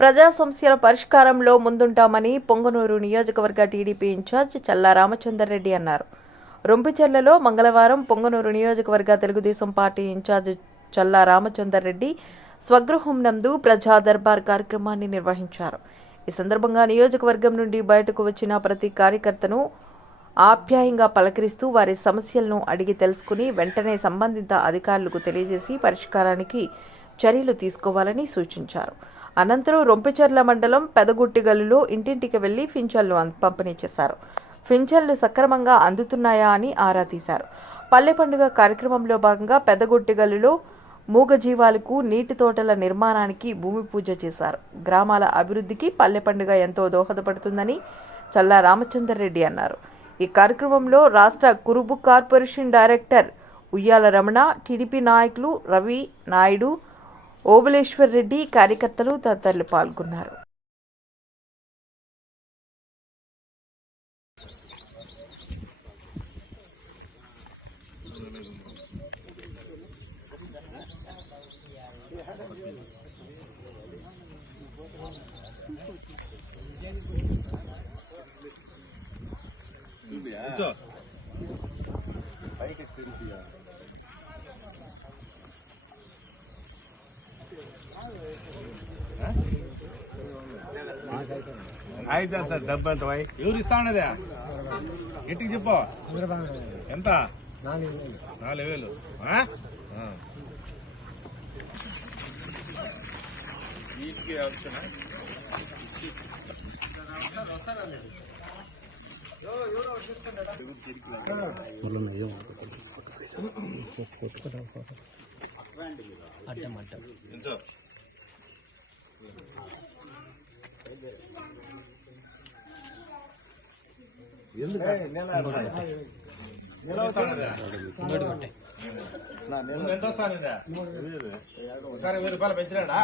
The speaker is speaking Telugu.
ప్రజా సమస్యల పరిష్కారంలో ముందుంటామని పొంగనూరు నియోజకవర్గ టీడీపీ ఇన్ఛార్జ్ చల్లా రామచందర్ అన్నారు. రొంపిచెర్లలో మంగళవారం పొంగనూరు నియోజకవర్గ తెలుగుదేశం పార్టీ ఇన్ఛార్జ్ చల్లా రామచందర్ స్వగృహం నందు ప్రజా దర్బార్ కార్యక్రమాన్ని నిర్వహించారు. ఈ సందర్భంగా నియోజకవర్గం నుండి బయటకు వచ్చిన ప్రతి కార్యకర్తను ఆప్యాయంగా పలకరిస్తూ వారి సమస్యలను అడిగి తెలుసుకుని వెంటనే సంబంధిత అధికారులకు తెలియజేసి పరిష్కారానికి చర్యలు తీసుకోవాలని సూచించారు. అనంతరం రొంపిచెర్ల మండలం పెదగుట్టిగల్లులో ఇంటింటికి వెళ్లి పింఛన్లు పంపిణీ చేశారు. పింఛన్లు సక్రమంగా అందుతున్నాయా అని ఆరా తీశారు. పల్లె పండుగ కార్యక్రమంలో భాగంగా పెదగుట్టిగల్లులో మూగజీవాలకు నీటి తోటల నిర్మాణానికి భూమి పూజ చేశారు. గ్రామాల అభివృద్ధికి పల్లె పండుగ ఎంతో దోహదపడుతుందని చల్లా రామచందర్ అన్నారు. ఈ కార్యక్రమంలో రాష్ట్ర కురుబు కార్పొరేషన్ డైరెక్టర్ ఉయ్యాల రమణ, టీడీపీ నాయకులు రవి నాయుడు, ఓబులేశ్వర్ రెడ్డి, కార్యకర్తలు తదితరులు పాల్గొన్నారు. అయితే సార్ డబ్బు ఎంత ఎవరు ఇస్తా ఉన్నదే ఇంటికి చెప్పు ఎంత 4,000 వీటికి ఎంత వస్తాను ఒకసారి 1,000 రూపాయలు పెంచినాడా?